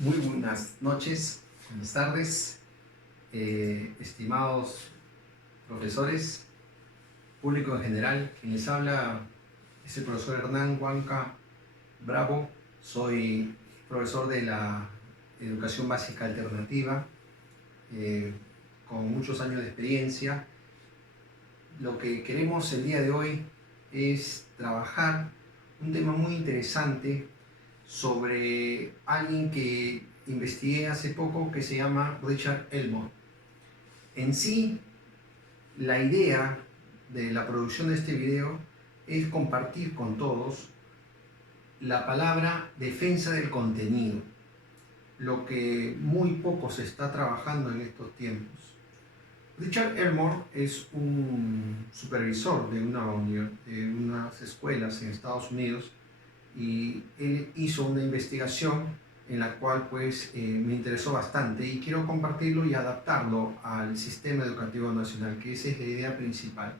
Muy buenas noches, buenas tardes, estimados profesores, público en general. Quien les habla es el profesor Hernán Huanca Bravo. Soy profesor de la Educación Básica Alternativa, con muchos años de experiencia. Lo que queremos el día de hoy es trabajar un tema muy interesante sobre alguien que investigué hace poco que se llama Richard Elmore. En sí, la idea de la producción de este video es compartir con todos la palabra defensa del contenido, lo que muy poco se está trabajando en estos tiempos. Richard Elmore es un supervisor de unas escuelas en Estados Unidos, y él hizo una investigación en la cual me interesó bastante y quiero compartirlo y adaptarlo al sistema educativo nacional, que esa es la idea principal.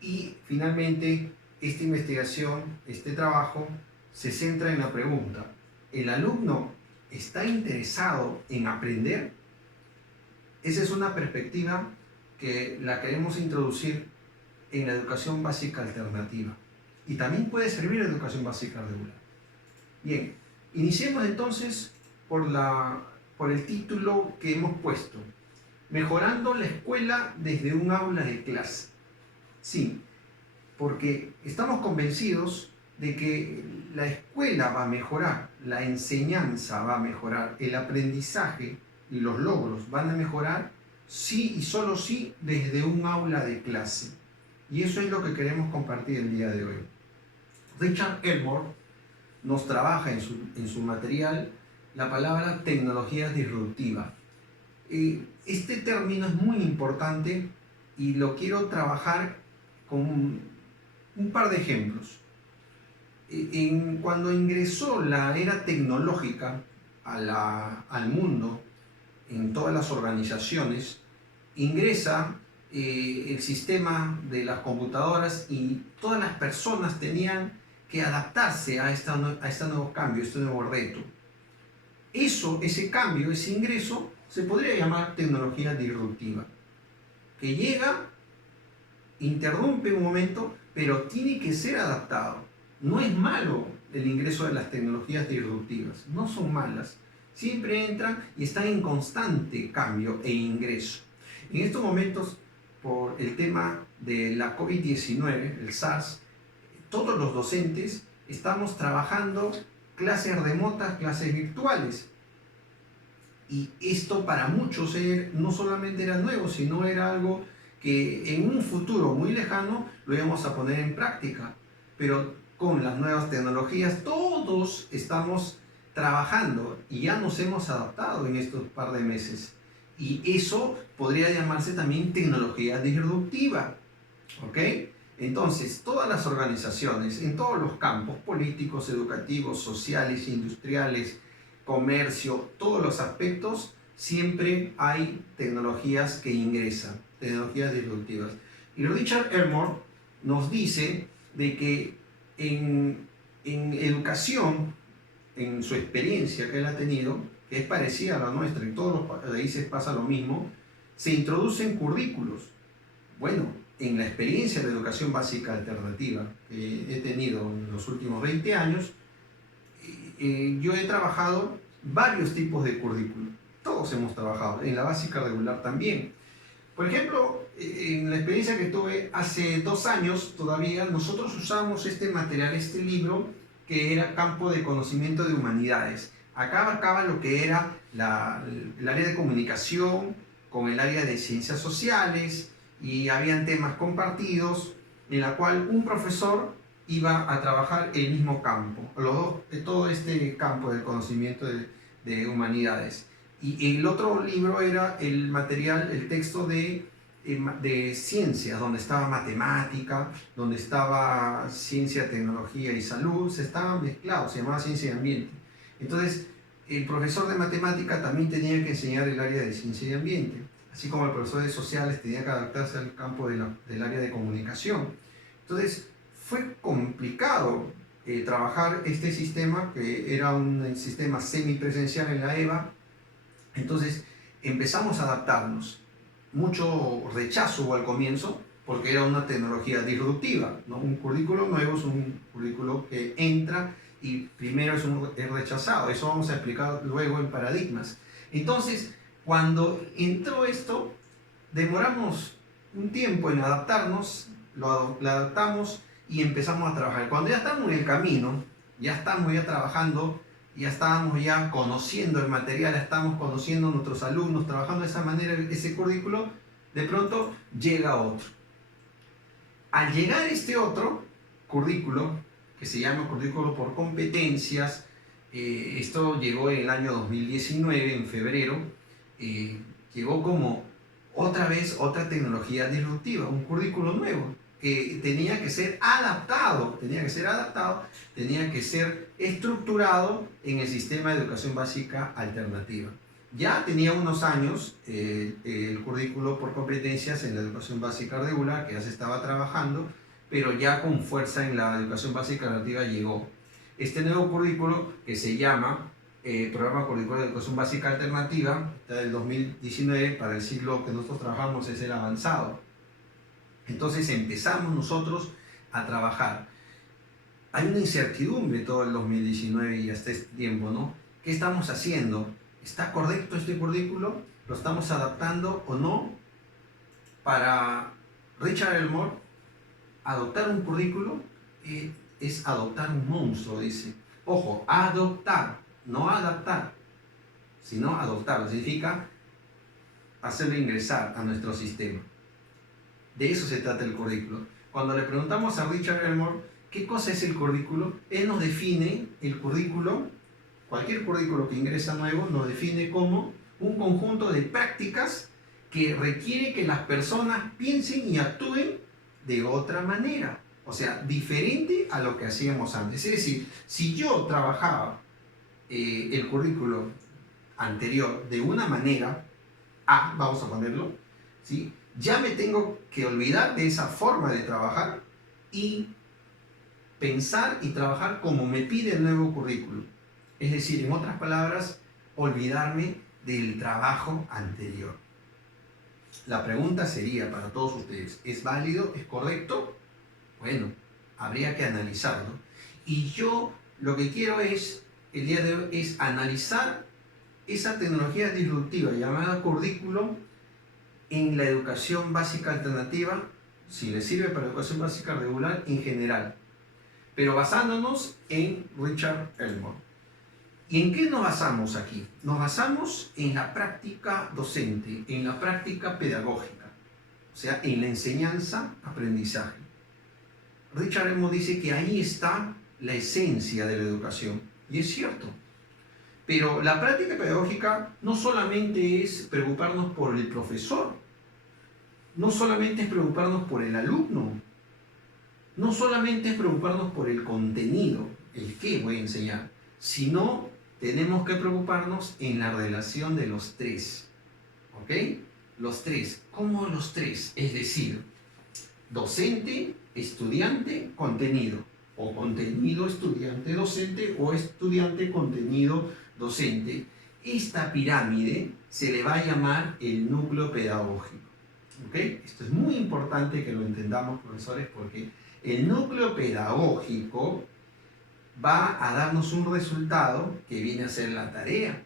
Y finalmente, esta investigación, este trabajo, se centra en la pregunta: ¿el alumno está interesado en aprender? Esa es una perspectiva que la queremos introducir en la educación básica alternativa. Y también puede servir la educación básica regular. Bien, iniciemos entonces por el título que hemos puesto: Mejorando la escuela desde un aula de clase. Sí, porque estamos convencidos de que la escuela va a mejorar, la enseñanza va a mejorar, el aprendizaje y los logros van a mejorar sí y solo sí desde un aula de clase. Y eso es lo que queremos compartir el día de hoy. Richard Elmore nos trabaja en su material la palabra tecnología disruptiva. Este término es muy importante y lo quiero trabajar con un par de ejemplos. Cuando ingresó la era tecnológica al mundo, en todas las organizaciones, ingresa el sistema de las computadoras y todas las personas tenían que adaptarse a este nuevo cambio, a este nuevo reto. Ese cambio, ese ingreso, se podría llamar tecnología disruptiva, que llega, interrumpe un momento, pero tiene que ser adaptado. No es malo el ingreso de las tecnologías disruptivas, no son malas. Siempre entran y están en constante cambio e ingreso. En estos momentos, por el tema de la COVID-19, el SARS, todos los docentes estamos trabajando clases remotas, clases virtuales. Y esto para muchos no solamente era nuevo, sino era algo que en un futuro muy lejano lo íbamos a poner en práctica. Pero con las nuevas tecnologías todos estamos trabajando y ya nos hemos adaptado en estos par de meses. Y eso podría llamarse también tecnología disruptiva. ¿Ok? Entonces, todas las organizaciones, en todos los campos, políticos, educativos, sociales, industriales, comercio, todos los aspectos, siempre hay tecnologías que ingresan, tecnologías disruptivas. Y Richard Elmore nos dice de que en educación, en su experiencia que él ha tenido, que es parecida a la nuestra, en todos los países pasa lo mismo, se introducen currículos. Bueno, en la experiencia de educación básica alternativa que he tenido en los últimos 20 años, yo he trabajado varios tipos de currículum. Todos hemos trabajado, en la básica regular también. Por ejemplo, en la experiencia que tuve hace 2 años todavía, nosotros usamos este material, este libro, que era Campo de Conocimiento de Humanidades. Acá abarcaba lo que era el área de comunicación con el área de ciencias sociales, y habían temas compartidos en la cual un profesor iba a trabajar el mismo campo, todo este campo del conocimiento de humanidades. Y el otro libro era el material, el texto de ciencias, donde estaba matemática, donde estaba ciencia, tecnología y salud, se estaban mezclados, se llamaba ciencia y ambiente. Entonces, el profesor de matemática también tenía que enseñar el área de ciencia y ambiente, así como el profesor de sociales tenía que adaptarse al campo del área de comunicación. Entonces, fue complicado trabajar este sistema, que era un sistema semipresencial en la EVA. Entonces empezamos a adaptarnos. Mucho rechazo hubo al comienzo porque era una tecnología disruptiva, ¿no? Un currículo nuevo es un currículo que entra y primero es rechazado. Eso vamos a explicar luego en paradigmas. Entonces, cuando entró esto, demoramos un tiempo en adaptarnos, lo adaptamos y empezamos a trabajar. Cuando ya estamos en el camino, ya estamos ya trabajando, ya estábamos ya conociendo el material, estamos conociendo a nuestros alumnos, trabajando de esa manera ese currículo, de pronto llega otro. Al llegar este otro currículo, que se llama currículo por competencias, esto llegó en el año 2019, en febrero, llegó como otra vez otra tecnología disruptiva, un currículo nuevo, que tenía que ser adaptado, tenía que ser estructurado en el sistema de educación básica alternativa. Ya tenía unos años el currículo por competencias en la educación básica regular, que ya se estaba trabajando, pero ya con fuerza en la educación básica alternativa llegó. Este nuevo currículo, que se llama Programa Curricular de Educación Básica Alternativa, del 2019, para el ciclo que nosotros trabajamos es el avanzado. Entonces empezamos nosotros a trabajar. Hay una incertidumbre todo el 2019 y hasta este tiempo, ¿no? ¿Qué estamos haciendo? ¿Está correcto este currículo? ¿Lo estamos adaptando o no? Para Richard Elmore, adoptar un currículo es adoptar un monstruo, dice. Ojo, adoptar, no adaptar, sino adoptar. Significa hacerlo ingresar a nuestro sistema. De eso se trata el currículo. Cuando le preguntamos a Richard Elmore qué cosa es el currículo, él nos define el currículo, cualquier currículo que ingresa nuevo, nos define como un conjunto de prácticas que requiere que las personas piensen y actúen de otra manera. O sea, diferente a lo que hacíamos antes. Es decir, si yo trabajaba el currículo anterior de una manera, vamos a ponerlo, ¿sí? Ya me tengo que olvidar de esa forma de trabajar y pensar y trabajar como me pide el nuevo currículo. Es decir, en otras palabras, olvidarme del trabajo anterior. La pregunta sería para todos ustedes, ¿es válido? ¿Es correcto? Bueno, habría que analizarlo. Y yo lo que quiero el día de hoy, es analizar esa tecnología disruptiva llamada currículo en la educación básica alternativa, si le sirve para educación básica regular en general, pero basándonos en Richard Elmore. ¿Y en qué nos basamos aquí? Nos basamos en la práctica docente, en la práctica pedagógica, o sea, en la enseñanza-aprendizaje. Richard Elmore dice que ahí está la esencia de la educación, y es cierto. Pero la práctica pedagógica no solamente es preocuparnos por el profesor, no solamente es preocuparnos por el alumno, no solamente es preocuparnos por el contenido, el qué voy a enseñar, sino tenemos que preocuparnos en la relación de los tres. ¿Ok? Los tres. ¿Cómo los tres? Es decir, docente, estudiante, contenido. O contenido, estudiante, docente, o estudiante, contenido, docente. Esta pirámide se le va a llamar el núcleo pedagógico. ¿Ok? Esto es muy importante que lo entendamos, profesores, porque el núcleo pedagógico va a darnos un resultado que viene a ser la tarea.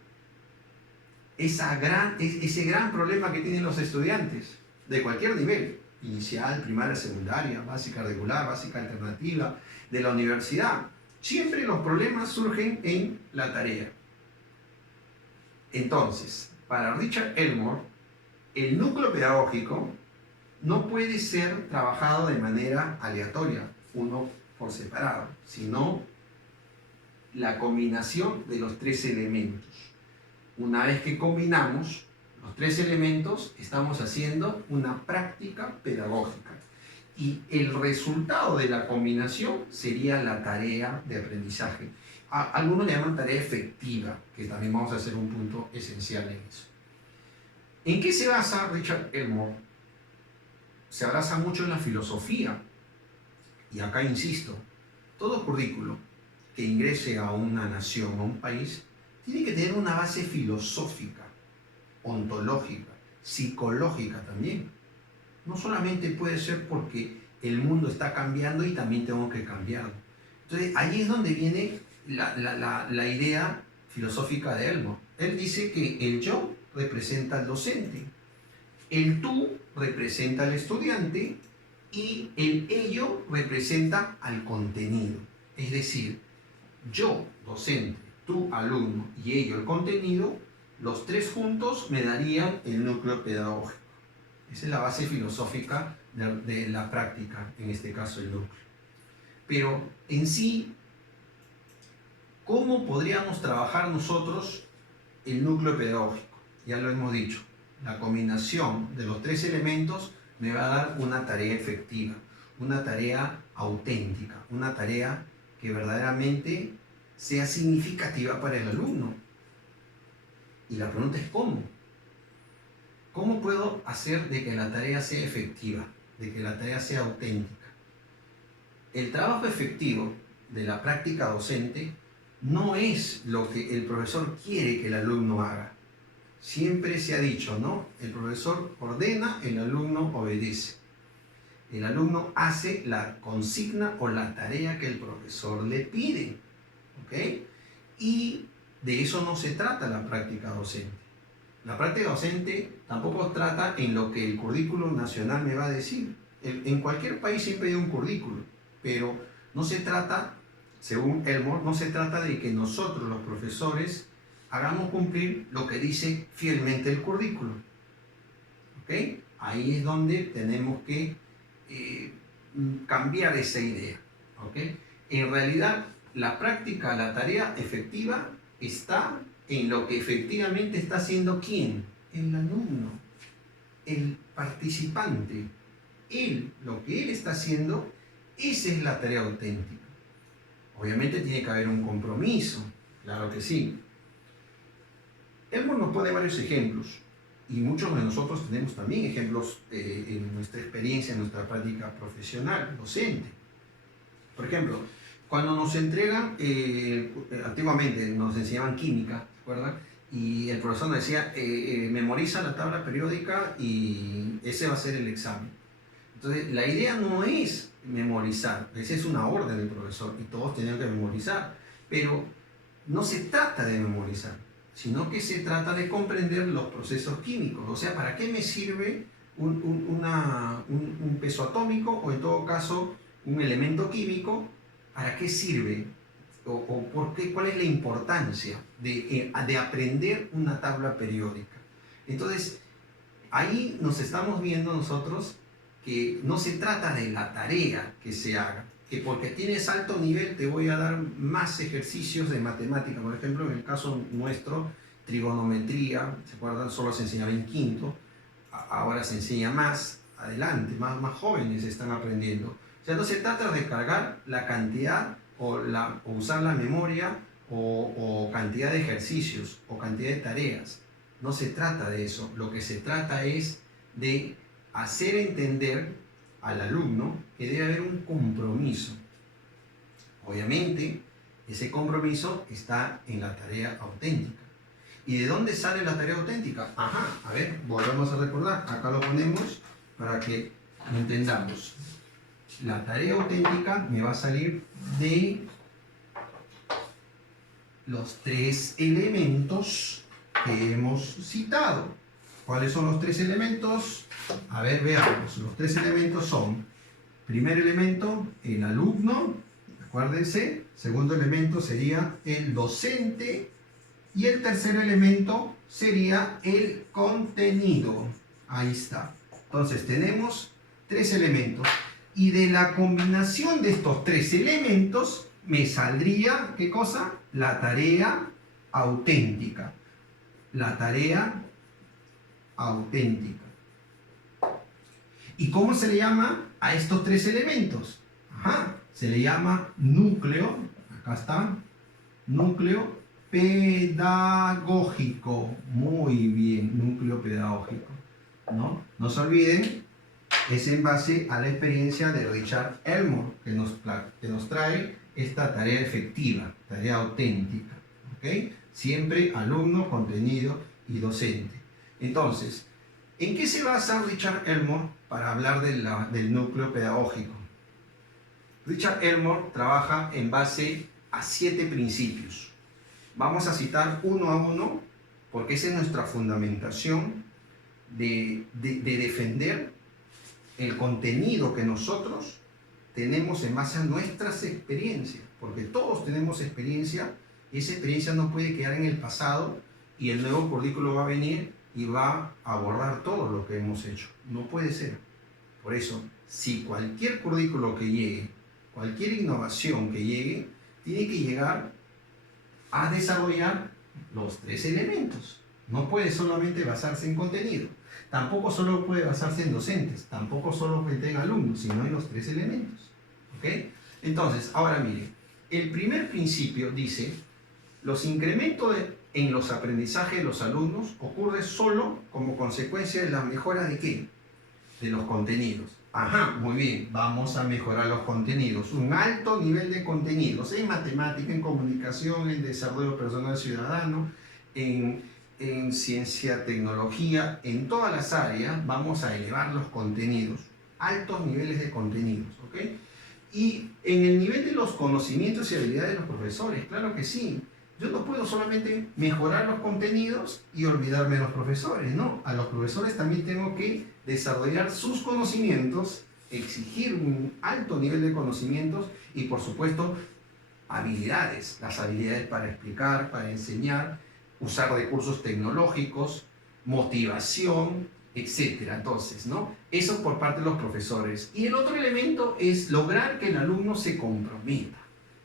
Ese gran problema que tienen los estudiantes de cualquier nivel, inicial, primaria, secundaria, básica regular, básica alternativa, de la universidad. Siempre los problemas surgen en la tarea. Entonces, para Richard Elmore, el núcleo pedagógico no puede ser trabajado de manera aleatoria, uno por separado, sino la combinación de los tres elementos. Una vez que combinamos los tres elementos, estamos haciendo una práctica pedagógica. Y el resultado de la combinación sería la tarea de aprendizaje. Algunos le llaman tarea efectiva, que también vamos a hacer un punto esencial en eso. ¿En qué se basa Richard Elmore? Se basa mucho en la filosofía. Y acá insisto, todo currículo que ingrese a una nación, a un país, tiene que tener una base filosófica, ontológica, psicológica también. No solamente puede ser porque el mundo está cambiando y también tengo que cambiarlo. Entonces, ahí es donde viene la idea filosófica de Elmo. Él dice que el yo representa al docente, el tú representa al estudiante y el ello representa al contenido. Es decir, yo, docente, tú, alumno, y ello, el contenido, los tres juntos me darían el núcleo pedagógico. Esa es la base filosófica de la práctica, en este caso el núcleo. Pero en sí, ¿cómo podríamos trabajar nosotros el núcleo pedagógico? Ya lo hemos dicho, la combinación de los tres elementos me va a dar una tarea efectiva, una tarea auténtica, una tarea que verdaderamente sea significativa para el alumno. Y la pregunta es ¿cómo? ¿Cómo puedo hacer de que la tarea sea efectiva, de que la tarea sea auténtica? El trabajo efectivo de la práctica docente no es lo que el profesor quiere que el alumno haga. Siempre se ha dicho, ¿no? El profesor ordena, el alumno obedece. El alumno hace la consigna o la tarea que el profesor le pide, ¿ok? Y de eso no se trata la práctica docente. La práctica docente tampoco trata en lo que el currículo nacional me va a decir. En cualquier país siempre hay un currículo, pero no se trata, según Elmore, no se trata de que nosotros los profesores hagamos cumplir lo que dice fielmente el currículo. ¿Ok? Ahí es donde tenemos que cambiar esa idea. ¿Ok? En realidad, la práctica, la tarea efectiva está en lo que efectivamente está haciendo ¿quién? El alumno, el participante. Él, lo que él está haciendo, esa es la tarea auténtica. Obviamente tiene que haber un compromiso, claro que sí. Elmore nos pone varios ejemplos y muchos de nosotros tenemos también ejemplos en nuestra experiencia, en nuestra práctica profesional, docente. Por ejemplo, cuando nos entregan, antiguamente nos enseñaban química, ¿se acuerdan? Y el profesor nos decía, memoriza la tabla periódica y ese va a ser el examen. Entonces, la idea no es memorizar, esa es una orden del profesor y todos tenían que memorizar, pero no se trata de memorizar, sino que se trata de comprender los procesos químicos. O sea, ¿para qué me sirve un peso atómico o en todo caso un elemento químico? ¿Para qué sirve? ¿O por qué? ¿Cuál es la importancia de aprender una tabla periódica? Entonces, ahí nos estamos viendo nosotros que no se trata de la tarea que se haga, que porque tienes alto nivel te voy a dar más ejercicios de matemática. Por ejemplo, en el caso nuestro, trigonometría, ¿se acuerdan? Solo se enseñaba en quinto, ahora se enseña más adelante, más jóvenes están aprendiendo. O sea, no se trata de cargar la cantidad o usar la memoria o cantidad de ejercicios o cantidad de tareas. No se trata de eso. Lo que se trata es de hacer entender al alumno que debe haber un compromiso. Obviamente, ese compromiso está en la tarea auténtica. ¿Y de dónde sale la tarea auténtica? Ajá, a ver, volvemos a recordar. Acá lo ponemos para que lo entendamos. La tarea auténtica me va a salir de los tres elementos que hemos citado. ¿Cuáles son los tres elementos? A ver, veamos. Los tres elementos son, primer elemento, el alumno, acuérdense. Segundo elemento sería el docente. Y el tercer elemento sería el contenido. Ahí está. Entonces tenemos tres elementos. Y de la combinación de estos tres elementos me saldría, ¿qué cosa? La tarea auténtica. La tarea auténtica. ¿Y cómo se le llama a estos tres elementos? Ajá, se le llama núcleo, acá está, núcleo pedagógico. Muy bien, núcleo pedagógico. ¿No? No se olviden, es en base a la experiencia de Richard Elmore, que nos trae esta tarea efectiva, tarea auténtica. ¿Ok? Siempre alumno, contenido y docente. Entonces, ¿en qué se basa Richard Elmore para hablar del núcleo pedagógico? Richard Elmore trabaja en base a 7 principios. Vamos a citar uno a uno porque esa es nuestra fundamentación de defender el contenido que nosotros tenemos en base a nuestras experiencias, porque todos tenemos experiencia y esa experiencia no puede quedar en el pasado y el nuevo currículo va a venir y va a abordar todo lo que hemos hecho. No puede ser. Por eso, si cualquier currículo que llegue, cualquier innovación que llegue, tiene que llegar a desarrollar los 3 elementos. No puede solamente basarse en contenido. Tampoco solo puede basarse en docentes. Tampoco solo en alumnos, sino en los 3 elementos. ¿Ok? Entonces, ahora mire. El primer principio dice, los incrementos en los aprendizajes de los alumnos ocurre solo como consecuencia de la mejora ¿de qué? De los contenidos. Ajá, muy bien, vamos a mejorar los contenidos. Un alto nivel de contenidos en matemática, en comunicación, en desarrollo personal ciudadano, en ciencia, tecnología, en todas las áreas vamos a elevar los contenidos. Altos niveles de contenidos, ¿ok? Y en el nivel de los conocimientos y habilidades de los profesores, claro que sí. Yo no puedo solamente mejorar los contenidos y olvidarme de los profesores, ¿no? A los profesores también tengo que desarrollar sus conocimientos, exigir un alto nivel de conocimientos y, por supuesto, habilidades. Las habilidades para explicar, para enseñar, usar recursos tecnológicos, motivación, etcétera. Entonces, ¿no? Eso por parte de los profesores. Y el otro elemento es lograr que el alumno se comprometa.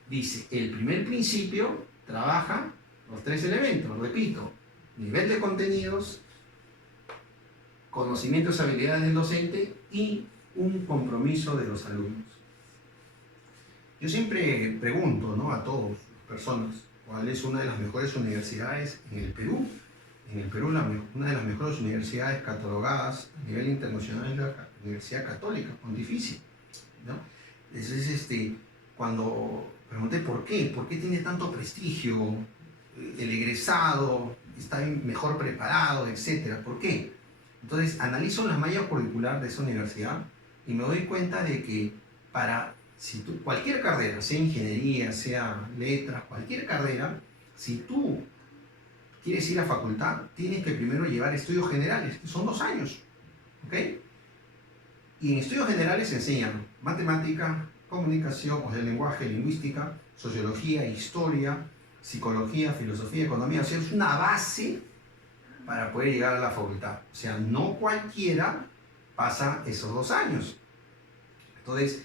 Dice, el primer principio trabaja los 3 elementos, repito, nivel de contenidos, conocimientos y habilidades del docente y un compromiso de los alumnos. Yo siempre pregunto, ¿no?, a todas las personas, ¿cuál es una de las mejores universidades en el Perú? En el Perú, una de las mejores universidades catalogadas a nivel internacional es la Universidad Católica Pontificia, ¿no? Entonces, cuando pregunté por qué tiene tanto prestigio, el egresado está mejor preparado, etcétera, ¿por qué? Entonces, analizo la malla curricular de esa universidad y me doy cuenta de que cualquier carrera, sea ingeniería, sea letras, cualquier carrera, si tú quieres ir a facultad, tienes que primero llevar estudios generales, que son 2 años, ¿ok? Y en estudios generales se enseñan matemática, comunicación, o sea, lenguaje, lingüística, sociología, historia, psicología, filosofía, economía. O sea, es una base para poder llegar a la facultad. O sea, no cualquiera pasa esos 2 años. Entonces,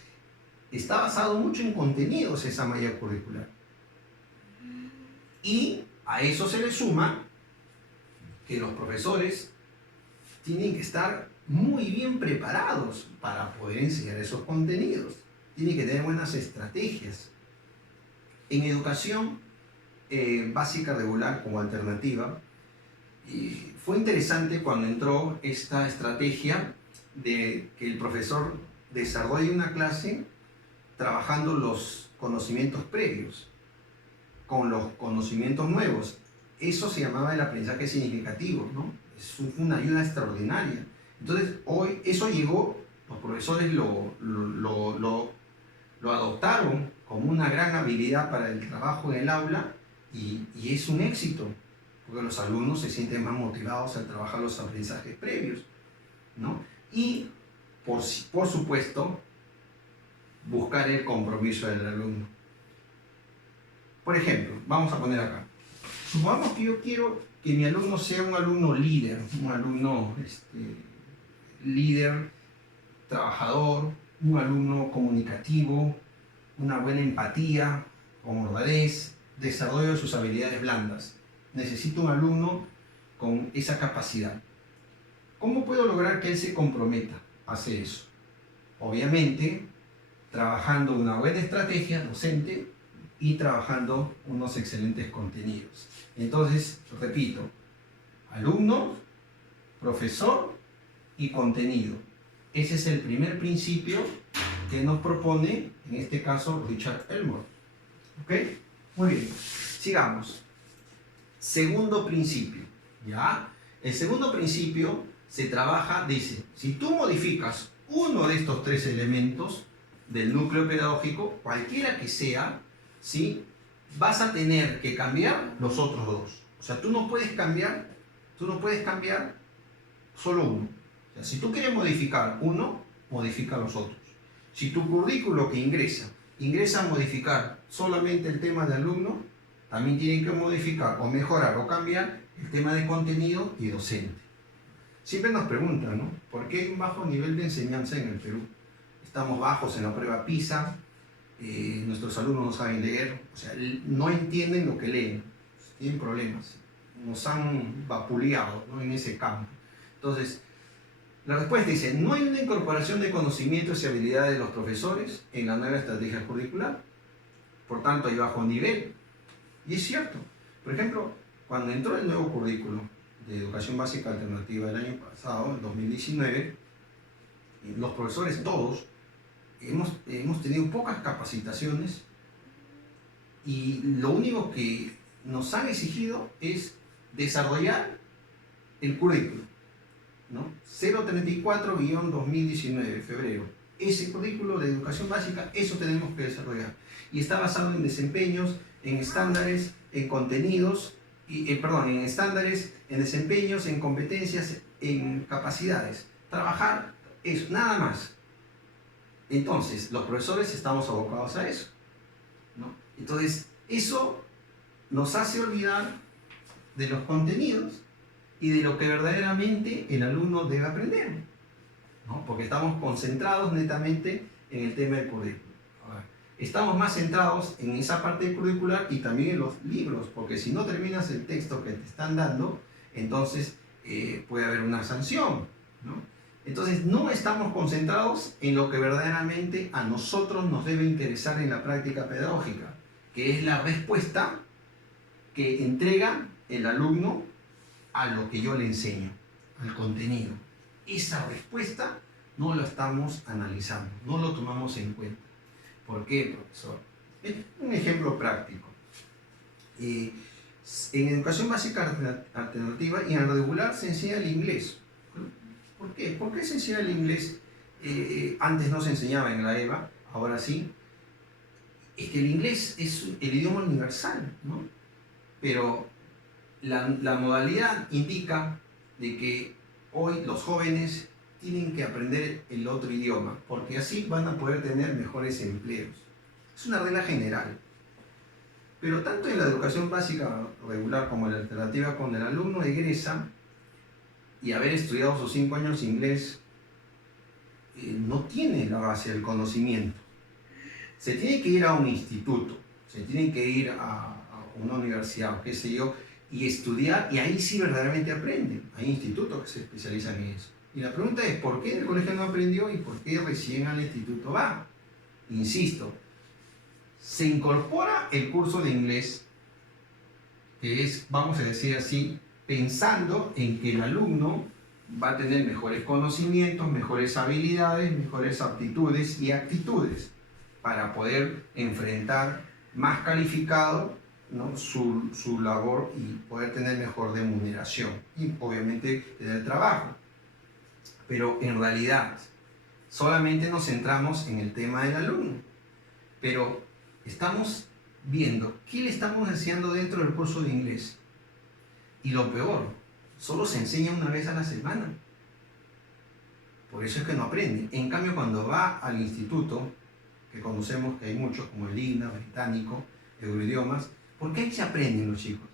está basado mucho en contenidos esa malla curricular. Y a eso se le suma que los profesores tienen que estar muy bien preparados para poder enseñar esos contenidos. Tienen que tener buenas estrategias. En educación básica regular como alternativa, fue interesante cuando entró esta estrategia de que el profesor desarrolle una clase trabajando los conocimientos previos con los conocimientos nuevos. Eso se llamaba el aprendizaje significativo, ¿no? Es una ayuda extraordinaria. Entonces, hoy eso llegó, los profesores lo adoptaron como una gran habilidad para el trabajo en el aula y es un éxito, porque los alumnos se sienten más motivados al trabajar los aprendizajes previos, ¿no? Y, por supuesto, buscar el compromiso del alumno. Por ejemplo, vamos a poner acá. Supongamos que yo quiero que mi alumno sea un alumno líder, un alumno líder, trabajador, un alumno comunicativo, una buena empatía, con honradez, desarrollo de sus habilidades blandas. Necesito un alumno con esa capacidad. ¿Cómo puedo lograr que él se comprometa a hacer eso? Obviamente, trabajando una buena estrategia docente y trabajando unos excelentes contenidos. Entonces, repito, alumno, profesor y contenido. Ese es el primer principio que nos propone, en este caso, Richard Elmore. ¿Ok? Muy bien. Sigamos. Segundo principio. ¿Ya? El segundo principio se trabaja, dice, si tú modificas uno de estos tres elementos del núcleo pedagógico, cualquiera que sea, ¿sí? Vas a tener que cambiar los otros dos. O sea, tú no puedes cambiar solo uno. O sea, si tú quieres modificar uno, modifica los otros. Si tu currículo que ingresa a modificar solamente el tema de alumno, también tienen que modificar o mejorar o cambiar el tema de contenido y docente. Siempre nos preguntan, ¿no? ¿Por qué hay un bajo nivel de enseñanza en el Perú? Estamos bajos en la prueba PISA, nuestros alumnos no saben leer, o sea, no entienden lo que leen, tienen problemas, nos han vapuleado, ¿no?, en ese campo. Entonces, la respuesta dice, no hay una incorporación de conocimientos y habilidades de los profesores en la nueva estrategia curricular, por tanto hay bajo nivel. Y es cierto. Por ejemplo, cuando entró el nuevo currículo de educación básica alternativa el año pasado, en 2019, los profesores todos hemos tenido pocas capacitaciones y lo único que nos han exigido es desarrollar el currículo, ¿no? 034-2019, febrero. Ese currículo de educación básica, eso tenemos que desarrollar. Y está basado en desempeños, en estándares, en contenidos, en estándares, en desempeños, en competencias, en capacidades. Trabajar eso, nada más. Entonces, los profesores estamos abocados a eso, ¿no? Entonces, eso nos hace olvidar de los contenidos y de lo que verdaderamente el alumno debe aprender, ¿no? Porque estamos concentrados netamente en el tema del currículo. Estamos más centrados en esa parte curricular y también en los libros, porque si no terminas el texto que te están dando, entonces puede haber una sanción, ¿no? Entonces no estamos concentrados en lo que verdaderamente a nosotros nos debe interesar en la práctica pedagógica, que es la respuesta que entrega el alumno a lo que yo le enseño, al contenido. Esa respuesta no la estamos analizando, no lo tomamos en cuenta. ¿Por qué, profesor? Un ejemplo práctico. En educación básica alternativa y en regular se enseña el inglés. ¿Por qué? ¿Por qué se enseña el inglés? Antes no se enseñaba en la EVA, ahora sí. Es que el inglés es el idioma universal, ¿no? Pero la modalidad indica de que hoy los jóvenes tienen que aprender el otro idioma, porque así van a poder tener mejores empleos. Es una regla general. Pero tanto en la educación básica regular como en la alternativa, cuando el alumno egresa y haber estudiado sus 5 años inglés, no tiene la base del conocimiento. Se tiene que ir a un instituto, se tiene que ir a una universidad o qué sé yo, y estudiar, y ahí sí verdaderamente aprenden. Hay institutos que se especializan en eso. Y la pregunta es, ¿por qué en el colegio no aprendió y por qué recién al instituto va? Insisto, se incorpora el curso de inglés, que es, vamos a decir así, pensando en que el alumno va a tener mejores conocimientos, mejores habilidades, mejores aptitudes y actitudes para poder enfrentar más calificado, ¿no?, su labor y poder tener mejor remuneración y obviamente tener trabajo. Pero en realidad solamente nos centramos en el tema del alumno, pero estamos viendo qué le estamos enseñando dentro del curso de inglés. Y lo peor, solo se enseña una vez a la semana. Por eso es que no aprende. En cambio, cuando va al instituto, que conocemos que hay muchos, como el IGNA, británico, Euroidiomas, ¿por qué ahí se aprenden los chicos?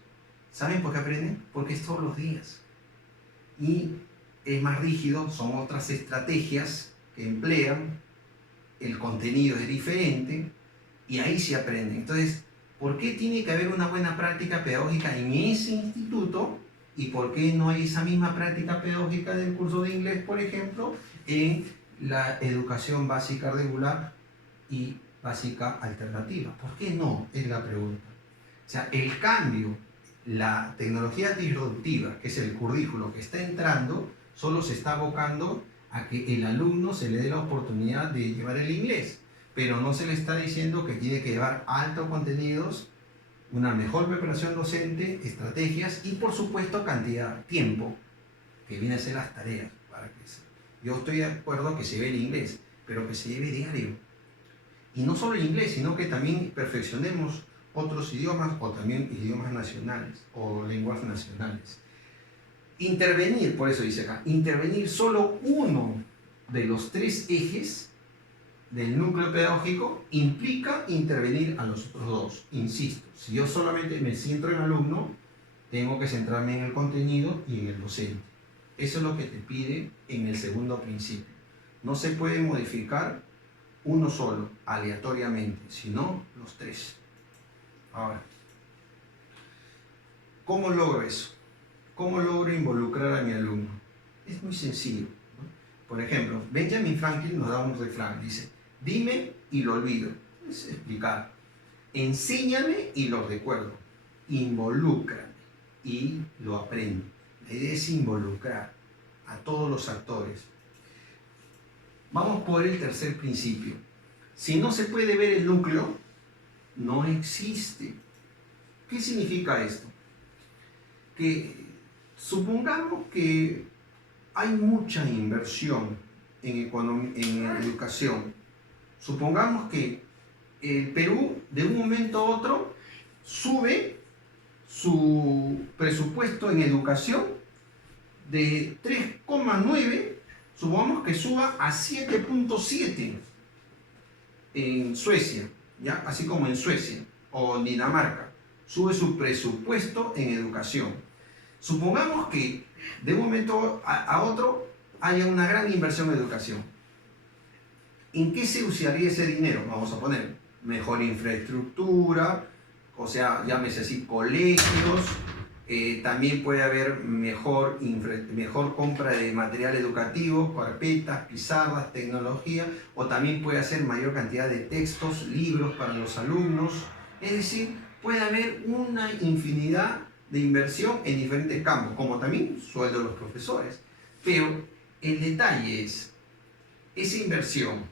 ¿Saben por qué aprenden? Porque es todos los días. Y es más rígido, son otras estrategias que emplean, el contenido es diferente y ahí se aprende. Entonces, ¿por qué tiene que haber una buena práctica pedagógica en ese instituto y por qué no hay esa misma práctica pedagógica del curso de inglés, por ejemplo, en la educación básica regular y básica alternativa? ¿Por qué no? Es la pregunta. O sea, el cambio, la tecnología disruptiva, que es el currículo que está entrando, solo se está abocando a que el alumno se le dé la oportunidad de llevar el inglés. pero no se le está diciendo que tiene que llevar altos contenidos, una mejor preparación docente, estrategias y por supuesto cantidad, tiempo, que viene a ser las tareas. Yo estoy de acuerdo que se ve el inglés, pero que se lleve diario. Y no solo el inglés, sino que también perfeccionemos otros idiomas o también idiomas nacionales o lenguas nacionales. Intervenir, por eso dice acá, intervenir solo uno de los tres ejes del núcleo pedagógico implica intervenir a los otros dos. Insisto, si yo solamente me centro en el alumno, tengo que centrarme en el contenido y en el docente. Eso es lo que te pide en el segundo principio. No se puede modificar uno solo, aleatoriamente, sino los tres. Ahora, ¿cómo logro eso? ¿Cómo logro involucrar a mi alumno? Es muy sencillo, ¿no? Por ejemplo, Benjamin Franklin nos da un refrán, dice, dime y lo olvido. Es explicar. Enséñame y lo recuerdo. Involúcrame y lo aprendo. La idea es involucrar a todos los actores. Vamos por el tercer principio. Si no se puede ver el núcleo, no existe. ¿Qué significa esto? Que supongamos que hay mucha inversión en educación. Supongamos que el Perú de un momento a otro sube su presupuesto en educación de 3,9, supongamos que suba a 7,7 en Suecia, ¿ya? Así como en Suecia o Dinamarca, sube su presupuesto en educación. Supongamos que de un momento a otro haya una gran inversión en educación. ¿En qué se usaría ese dinero? Vamos a poner mejor infraestructura, o sea, llámese así, colegios, también puede haber mejor compra de material educativo, carpetas, pizarras, tecnología, o también puede hacer mayor cantidad de textos, libros para los alumnos. Es decir, puede haber una infinidad de inversión en diferentes campos, como también sueldo de los profesores. Pero el detalle es, esa inversión,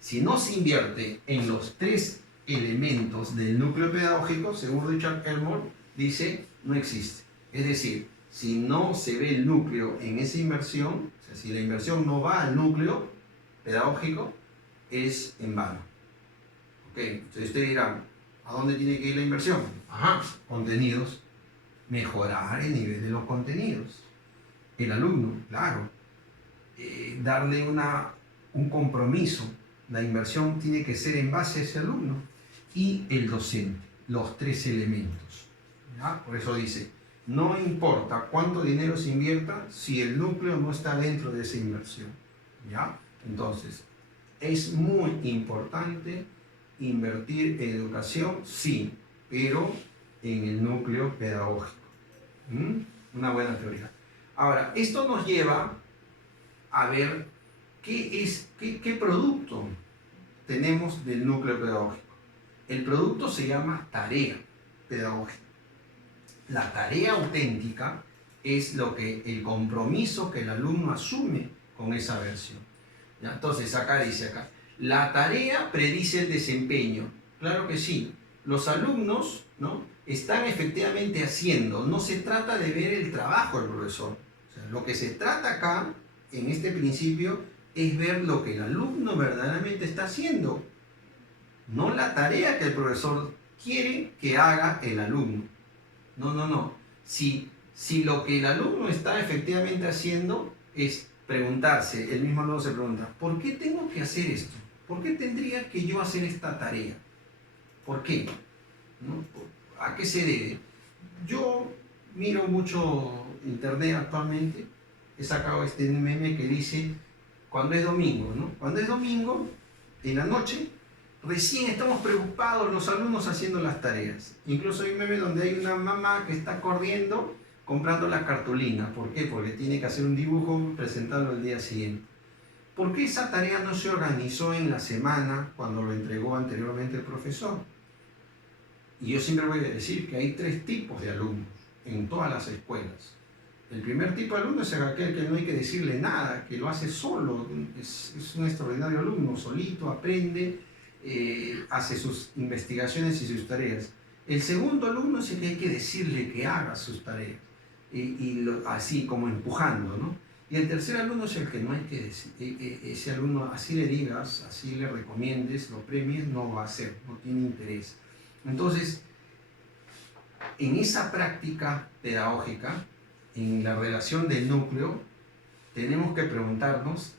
si no se invierte en los tres elementos del núcleo pedagógico, según Richard Elmore, dice, no existe. Es decir, si no se ve el núcleo en esa inversión, o sea, si la inversión no va al núcleo pedagógico, es en vano. Ok, entonces ustedes dirán, ¿a dónde tiene que ir la inversión? Ajá, contenidos. Mejorar el nivel de los contenidos. El alumno, claro. Darle un compromiso. La inversión tiene que ser en base a ese alumno. Y el docente, los tres elementos. ¿Ya? Por eso dice, no importa cuánto dinero se invierta si el núcleo no está dentro de esa inversión. ¿Ya? Entonces, es muy importante invertir en educación, sí, pero en el núcleo pedagógico. Una buena teoría. Ahora, esto nos lleva a ver qué producto tenemos del núcleo pedagógico. El producto se llama tarea pedagógica. La tarea auténtica es el compromiso que el alumno asume con esa versión. ¿Ya? Entonces, acá dice la tarea predice el desempeño. Claro que sí. Los alumnos, ¿no?, están efectivamente haciendo. No se trata de ver el trabajo del profesor. O sea, lo que se trata acá, en este principio, es ver lo que el alumno verdaderamente está haciendo. No la tarea que el profesor quiere que haga el alumno. No. Si lo que el alumno está efectivamente haciendo es preguntarse, el mismo alumno se pregunta, ¿por qué tengo que hacer esto? ¿Por qué tendría que yo hacer esta tarea? ¿Por qué? ¿No? ¿A qué se debe? Yo miro mucho internet actualmente, he sacado este meme que dice, cuando es domingo, ¿no? Cuando es domingo, en la noche, recién estamos preocupados los alumnos haciendo las tareas. Incluso hay un meme donde hay una mamá que está corriendo comprando la cartulina. ¿Por qué? Porque tiene que hacer un dibujo, presentarlo el día siguiente. ¿Por qué esa tarea no se organizó en la semana cuando lo entregó anteriormente el profesor? Y yo siempre voy a decir que hay tres tipos de alumnos en todas las escuelas. El primer tipo de alumno es aquel que no hay que decirle nada, que lo hace solo, es un extraordinario alumno, solito, aprende, hace sus investigaciones y sus tareas. El segundo alumno es el que hay que decirle que haga sus tareas, así como empujando, ¿no? Y el tercer alumno es el que no hay que decir. Ese alumno, así le digas, así le recomiendes, lo premies, no va a hacer, no tiene interés. Entonces, en esa práctica pedagógica, en la relación del núcleo, tenemos que preguntarnos,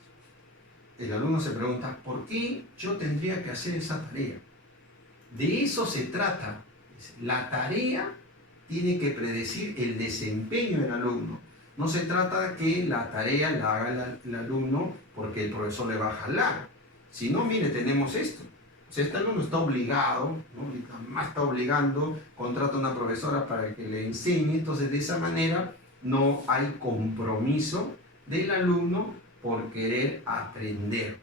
el alumno se pregunta, ¿por qué yo tendría que hacer esa tarea? De eso se trata. La tarea tiene que predecir el desempeño del alumno. No se trata de que la tarea la haga el alumno porque el profesor le va a jalar. Si no, mire, tenemos esto. O sea, este alumno está obligado, ¿no? Más está obligando, contrata a una profesora para que le enseñe. Entonces, de esa manera, no hay compromiso del alumno por querer aprender,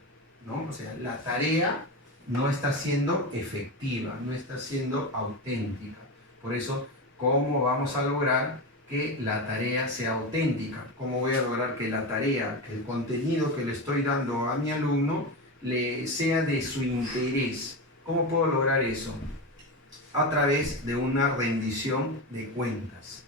¿no? O sea, la tarea no está siendo efectiva, no está siendo auténtica. Por eso, ¿cómo vamos a lograr que la tarea sea auténtica? ¿Cómo voy a lograr que la tarea, que el contenido que le estoy dando a mi alumno, le sea de su interés? ¿Cómo puedo lograr eso? A través de una rendición de cuentas.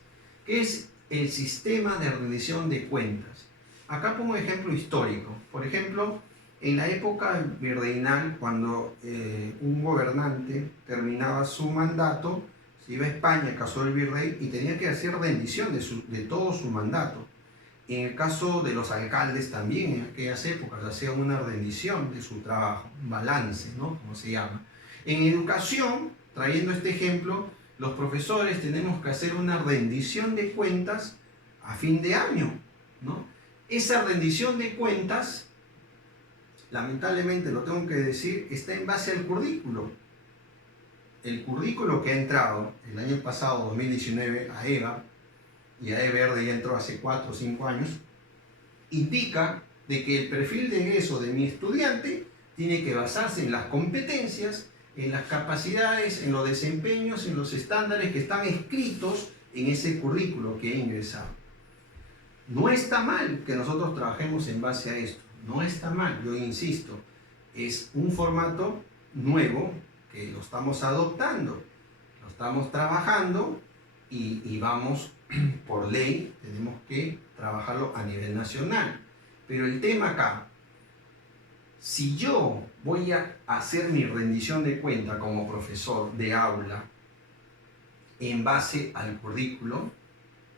¿Qué es el sistema de rendición de cuentas? Acá pongo un ejemplo histórico. Por ejemplo, en la época virreinal, cuando un gobernante terminaba su mandato, se iba a España, casó el virrey y tenía que hacer rendición de todo su mandato. En el caso de los alcaldes también, en aquellas épocas, hacían una rendición de su trabajo, un balance, ¿no? Como se llama. En educación, trayendo este ejemplo, los profesores tenemos que hacer una rendición de cuentas a fin de año, ¿no? Esa rendición de cuentas, lamentablemente lo tengo que decir, está en base al currículo. El currículo que ha entrado el año pasado, 2019, a EVA, y a E-Verde ya entró hace 4 o 5 años, indica de que el perfil de egreso de mi estudiante tiene que basarse en las competencias, en las capacidades, en los desempeños, en los estándares que están escritos en ese currículo que he ingresado. No está mal que nosotros trabajemos en base a esto, no está mal, yo insisto, es un formato nuevo que lo estamos adoptando, lo estamos trabajando y vamos, por ley, tenemos que trabajarlo a nivel nacional. Pero el tema acá, si yo voy a hacer mi rendición de cuenta como profesor de aula en base al currículo,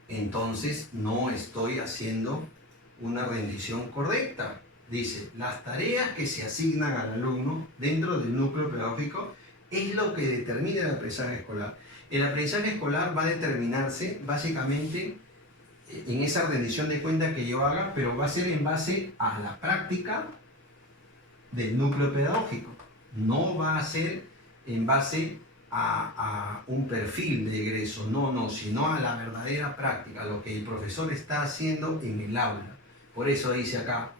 entonces no estoy haciendo una rendición correcta. Dice, las tareas que se asignan al alumno dentro del núcleo pedagógico es lo que determina el aprendizaje escolar. El aprendizaje escolar va a determinarse básicamente en esa rendición de cuentas que yo haga, pero va a ser en base a la práctica del núcleo pedagógico. No va a ser en base a un perfil de egreso, no, sino a la verdadera práctica, lo que el profesor está haciendo en el aula. Por eso dice acá,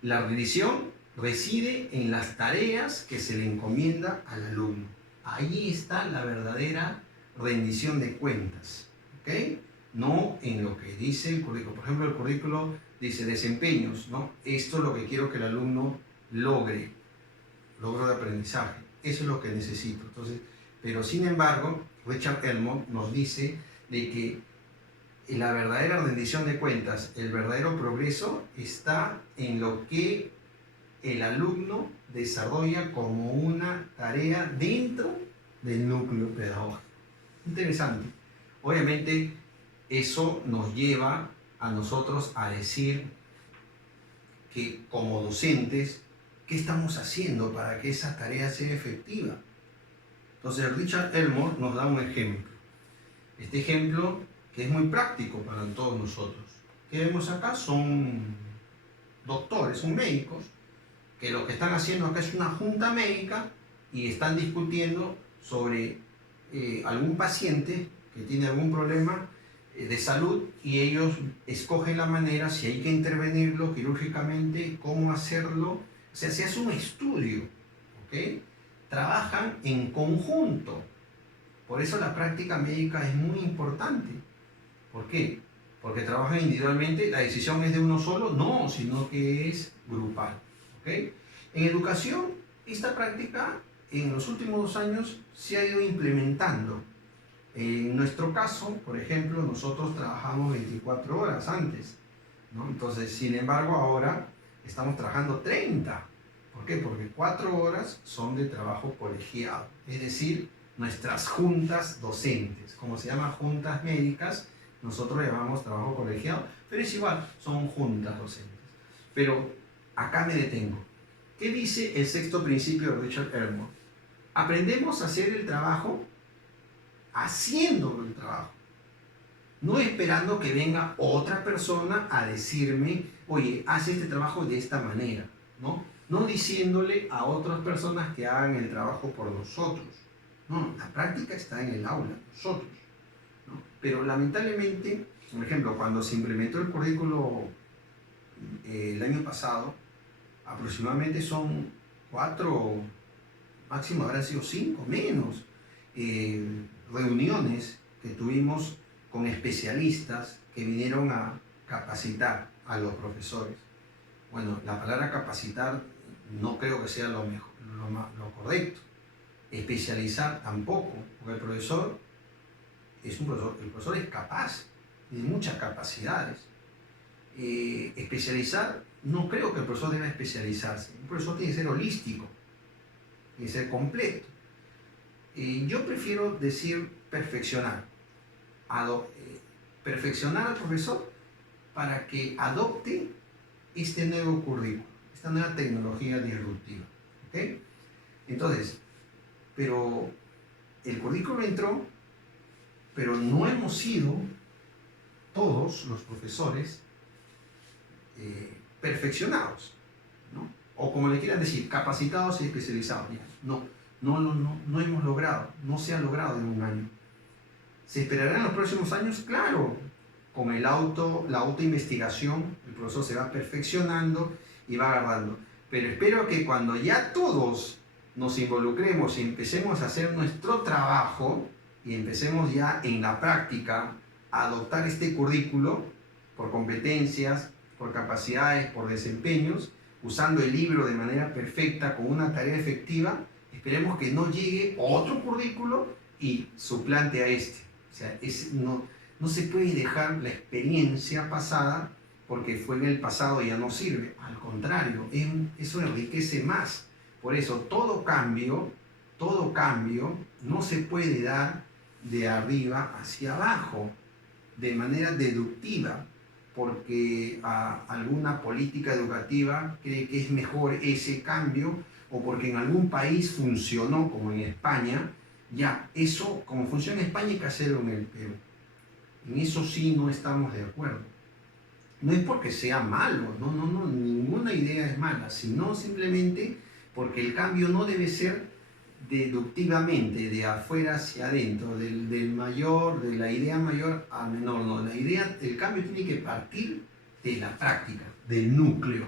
la rendición reside en las tareas que se le encomienda al alumno. Ahí está la verdadera rendición de cuentas, ¿ok? No en lo que dice el currículo. Por ejemplo, el currículo dice desempeños, ¿no? Esto es lo que quiero que el alumno logro de aprendizaje. Eso es lo que necesito. Entonces, pero sin embargo, Richard Elmore nos dice de que la verdadera rendición de cuentas, el verdadero progreso está en lo que el alumno desarrolla como una tarea dentro del núcleo pedagógico. Interesante. Obviamente, eso nos lleva a nosotros a decir que como docentes, ¿qué estamos haciendo para que esa tarea sea efectiva? Entonces, Richard Elmore nos da un ejemplo. Este ejemplo que es muy práctico para todos nosotros. ¿Qué vemos acá? Son doctores, son médicos, que lo que están haciendo acá es una junta médica y están discutiendo sobre algún paciente que tiene algún problema de salud y ellos escogen la manera, si hay que intervenirlo quirúrgicamente, cómo hacerlo. O sea, se hace un estudio, ¿ok? Trabajan en conjunto. Por eso la práctica médica es muy importante. ¿Por qué? Porque trabajan individualmente, la decisión es de uno solo, no, sino que es grupal, ¿ok? En educación, esta práctica en los últimos 2 años se ha ido implementando. En nuestro caso, por ejemplo, nosotros trabajamos 24 horas antes, ¿no? Entonces, sin embargo, ahora estamos trabajando 30. ¿Por qué? Porque 4 horas son de trabajo colegiado, es decir, nuestras juntas docentes, como se llama juntas médicas, nosotros llamamos trabajo colegiado, pero es igual, son juntas docentes. Pero acá me detengo. ¿Qué dice el sexto principio de Richard Elmore? Aprendemos a hacer el trabajo haciendo el trabajo, no esperando que venga otra persona a decirme, oye, haz este trabajo de esta manera, ¿no? No diciéndole a otras personas que hagan el trabajo por nosotros. No, la práctica está en el aula, nosotros, ¿no? Pero lamentablemente, por ejemplo, cuando se implementó el currículo el año pasado, aproximadamente son 4, máximo habrán sido 5, menos, reuniones que tuvimos con especialistas que vinieron a capacitar a los profesores. Bueno, la palabra capacitar no creo que sea lo mejor, lo correcto. Especializar tampoco, porque el profesor es el profesor es capaz, tiene muchas capacidades. Especializar, no creo que el profesor deba especializarse. Un profesor tiene que ser holístico, tiene que ser completo. Yo prefiero decir perfeccionar. Perfeccionar al profesor para que adopte este nuevo currículo, esta nueva tecnología disruptiva. ¿Okay? Entonces, pero el currículo entró, pero no hemos sido todos los profesores perfeccionados, ¿no? O como le quieran decir, capacitados y especializados. No hemos logrado, no se ha logrado en un año. ¿Se esperará en los próximos años? Claro, con la autoinvestigación, el profesor se va perfeccionando y va agarrando. Pero espero que cuando ya todos nos involucremos y empecemos a hacer nuestro trabajo y empecemos ya en la práctica a adoptar este currículo por competencias, por capacidades, por desempeños, usando el libro de manera perfecta, con una tarea efectiva, esperemos que no llegue otro currículo y suplante a este. O sea, no se puede dejar la experiencia pasada porque fue en el pasado y ya no sirve. Al contrario, eso enriquece más. Por eso todo cambio no se puede dar de arriba hacia abajo, de manera deductiva, porque alguna política educativa cree que es mejor ese cambio, o porque en algún país funcionó, como en España. Ya, eso, como funciona en España, hay que hacerlo en el Perú. En eso sí no estamos de acuerdo. No es porque sea malo, no, ninguna idea es mala, sino simplemente porque el cambio no debe ser deductivamente, de afuera hacia adentro, del mayor, de la idea mayor al menor, no. El cambio tiene que partir de la práctica, del núcleo,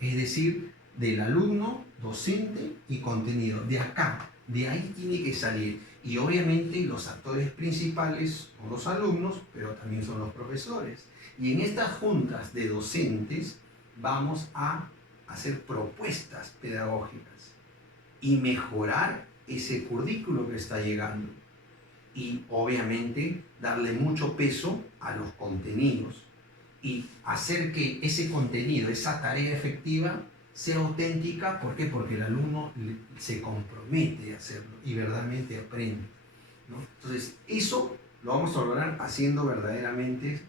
es decir, del alumno, docente y contenido, de acá. De ahí tiene que salir. Y obviamente los actores principales son los alumnos, pero también son los profesores. Y en estas juntas de docentes vamos a hacer propuestas pedagógicas y mejorar ese currículo que está llegando. Y obviamente darle mucho peso a los contenidos y hacer que ese contenido, esa tarea efectiva, sea auténtica. ¿Por qué? Porque el alumno se compromete a hacerlo y verdaderamente aprende, ¿no? Entonces, eso lo vamos a lograr haciendo verdaderamente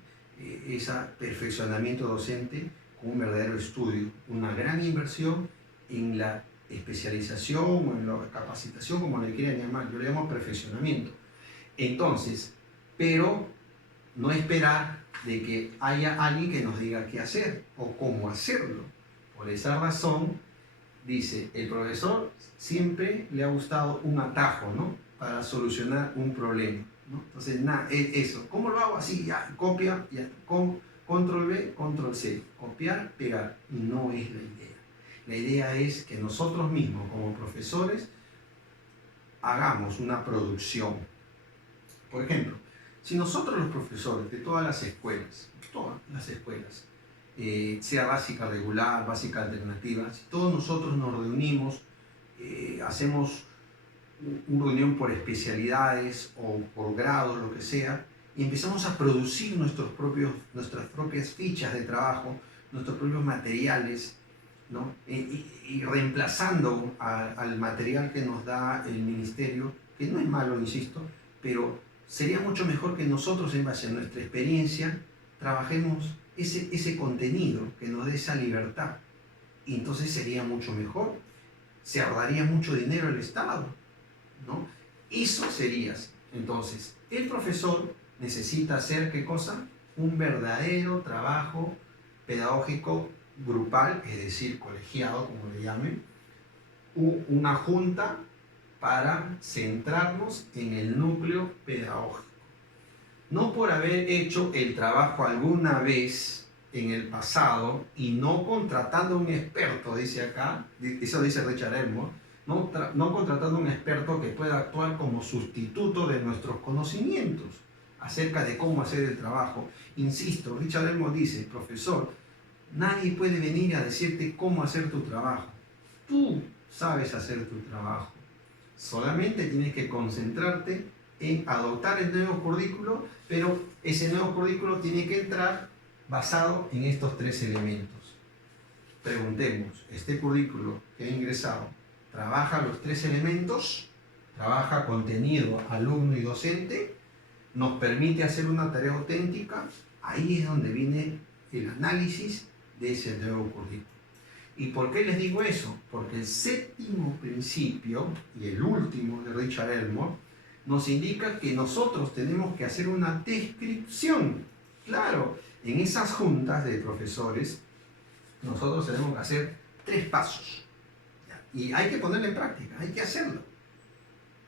ese perfeccionamiento docente con un verdadero estudio, una gran inversión en la especialización o en la capacitación, como le quieran llamar. Yo le llamo perfeccionamiento. Entonces, pero no esperar de que haya alguien que nos diga qué hacer o cómo hacerlo. Por esa razón, dice, el profesor siempre le ha gustado un atajo, ¿no? Para solucionar un problema, ¿no? Entonces, nada, eso. ¿Cómo lo hago? Así, ya, copia, ya, control B, control C. Copiar, pegar. Y no es la idea. La idea es que nosotros mismos, como profesores, hagamos una producción. Por ejemplo, si nosotros los profesores de todas las escuelas, sea básica regular, básica alternativa, si todos nosotros nos reunimos, hacemos una unión por especialidades o por grados, lo que sea, y empezamos a producir nuestras propias fichas de trabajo, nuestros propios materiales, ¿no? Y reemplazando al material que nos da el ministerio, que no es malo, insisto, pero sería mucho mejor que nosotros, en base a nuestra experiencia, trabajemos ese contenido que nos dé esa libertad. Y entonces sería mucho mejor, se ahorraría mucho dinero el Estado, ¿no? Eso sería. Entonces, el profesor necesita hacer, ¿qué cosa? Un verdadero trabajo pedagógico grupal, es decir, colegiado, como le llamen, una junta para centrarnos en el núcleo pedagógico. No por haber hecho el trabajo alguna vez en el pasado y no contratando a un experto, dice acá, eso dice Richard Elmore, no contratando a un experto que pueda actuar como sustituto de nuestros conocimientos acerca de cómo hacer el trabajo. Insisto, Richard Elmore dice, profesor, nadie puede venir a decirte cómo hacer tu trabajo. Tú sabes hacer tu trabajo. Solamente tienes que concentrarte en adoptar el nuevo currículo, pero ese nuevo currículo tiene que entrar basado en estos tres elementos. Preguntemos, ¿este currículo que he ingresado trabaja los tres elementos? ¿Trabaja contenido, alumno y docente? ¿Nos permite hacer una tarea auténtica? Ahí es donde viene el análisis de ese nuevo currículo. ¿Y por qué les digo eso? Porque el séptimo principio y el último de Richard Elmore nos indica que nosotros tenemos que hacer una descripción. Claro, en esas juntas de profesores nosotros tenemos que hacer 3 pasos. Y hay que ponerlo en práctica, hay que hacerlo.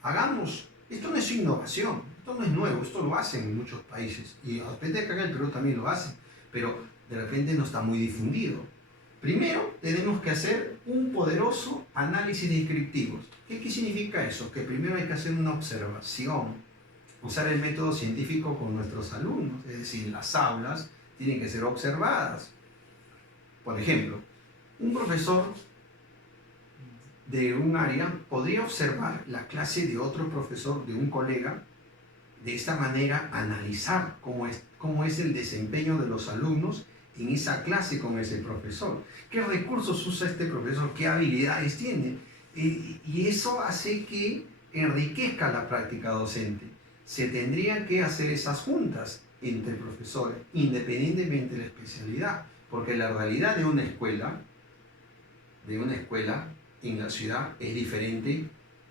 Hagamos. Esto no es innovación, esto no es nuevo, esto lo hacen en muchos países. Y de repente acá en el Perú también lo hacen, pero de repente no está muy difundido. Primero, tenemos que hacer un poderoso análisis descriptivo. ¿Qué significa eso? Que primero hay que hacer una observación, usar el método científico con nuestros alumnos, es decir, las aulas tienen que ser observadas. Por ejemplo, un profesor de un área podría observar la clase de otro profesor, de un colega, de esta manera analizar cómo es el desempeño de los alumnos en esa clase con ese profesor. ¿Qué recursos usa este profesor? ¿Qué habilidades tiene? Y eso hace que enriquezca la práctica docente. Se tendrían que hacer esas juntas entre profesores, independientemente de la especialidad, porque la realidad de una escuela en la ciudad es diferente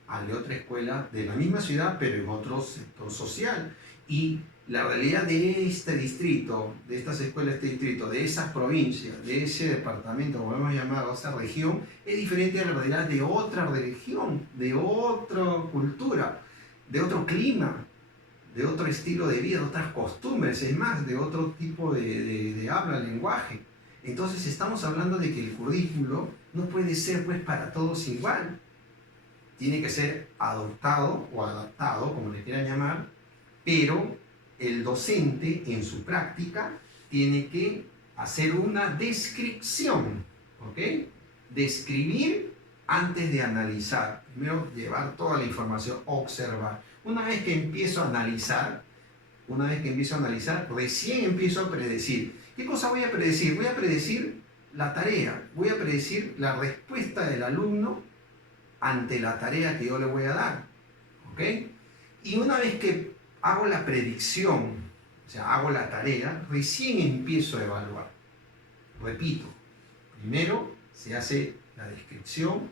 a la de otra escuela de la misma ciudad, pero en otro sector social. Y la realidad de este distrito, de estas escuelas de este distrito, de esas provincias, de ese departamento, como vamos a llamar, esa región, es diferente a la realidad de otra región, de otra cultura, de otro clima, de otro estilo de vida, de otras costumbres, es más, de otro tipo de habla, lenguaje. Entonces estamos hablando de que el currículo no puede ser pues para todos igual. Tiene que ser adoptado o adaptado, como le quieran llamar, pero el docente en su práctica tiene que hacer una descripción, ¿ok? Describir antes de analizar. Primero llevar toda la información, observar. Una vez que empiezo a analizar, recién empiezo a predecir. ¿Qué cosa voy a predecir? Voy a predecir la tarea, voy a predecir la respuesta del alumno ante la tarea que yo le voy a dar, ¿ok? Y una vez que hago la predicción, o sea, hago la tarea, recién empiezo a evaluar. Repito, primero se hace la descripción,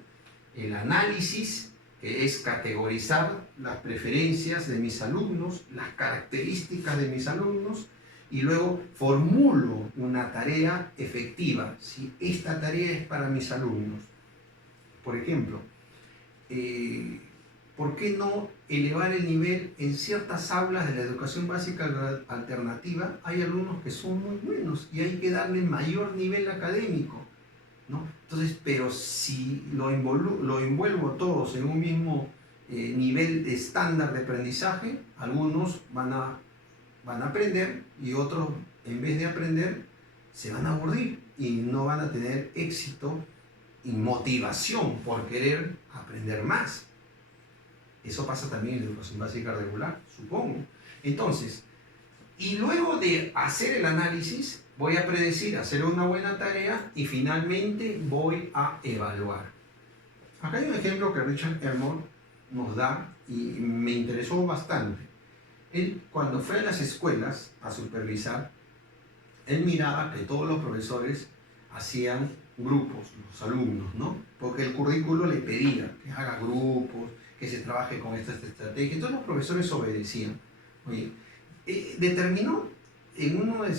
el análisis, que es categorizar las preferencias de mis alumnos, las características de mis alumnos, y luego formulo una tarea efectiva. Si esta tarea es para mis alumnos, por ejemplo, ¿por qué no elevar el nivel en ciertas aulas de la educación básica alternativa? Hay alumnos que son muy buenos y hay que darle mayor nivel académico, ¿no? Entonces, pero si lo envuelvo todos en un mismo nivel estándar de aprendizaje, algunos van a aprender y otros, en vez de aprender, se van a aburrir y no van a tener éxito y motivación por querer aprender más. Eso pasa también en educación básica regular, supongo. Entonces, y luego de hacer el análisis, voy a predecir, hacer una buena tarea y finalmente voy a evaluar. Acá hay un ejemplo que Richard Elmore nos da y me interesó bastante. Él, cuando fue a las escuelas a supervisar, él miraba que todos los profesores hacían grupos, los alumnos, ¿no? Porque el currículo le pedía que haga grupos, que se trabaje con esta estrategia. Entonces los profesores obedecían. Oye, determinó en una de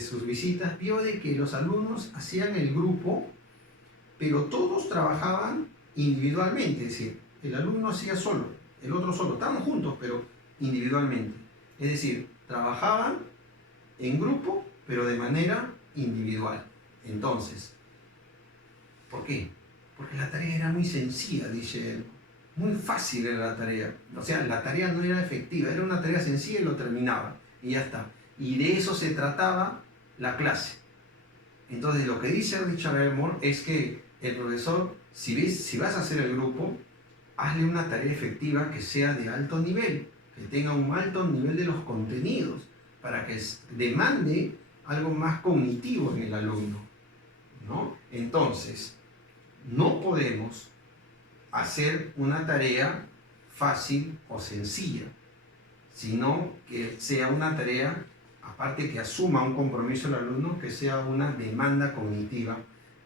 sus visitas, vio de que los alumnos hacían el grupo, pero todos trabajaban individualmente, es decir, el alumno hacía solo, el otro solo, estaban juntos, pero individualmente. Es decir, trabajaban en grupo, pero de manera individual. Entonces, ¿por qué? Porque la tarea era muy sencilla, dice él. Muy fácil era la tarea. O sea, la tarea no era efectiva, era una tarea sencilla y lo terminaba. Y ya está. Y de eso se trataba la clase. Entonces, lo que dice Richard Elmore es que el profesor, si vas a hacer el grupo, hazle una tarea efectiva que sea de alto nivel, que tenga un alto nivel de los contenidos, para que demande algo más cognitivo en el alumno, ¿no? Entonces, no podemos hacer una tarea fácil o sencilla, sino que sea una tarea, aparte que asuma un compromiso del alumno, que sea una demanda cognitiva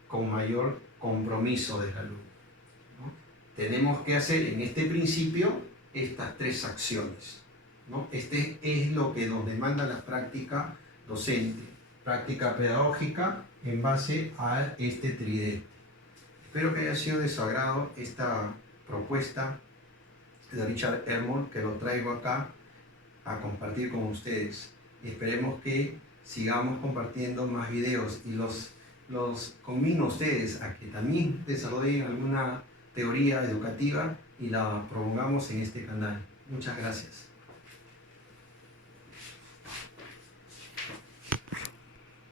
con mayor compromiso del alumno, ¿no? Tenemos que hacer en este principio estas tres acciones, ¿no? Este es lo que nos demanda la práctica docente, práctica pedagógica en base a este tridente. Espero que haya sido de su agrado esta propuesta de Richard Elmore, que lo traigo acá a compartir con ustedes. Y esperemos que sigamos compartiendo más videos y los conmino a ustedes a que también desarrollen alguna teoría educativa y la promulgamos en este canal. Muchas gracias.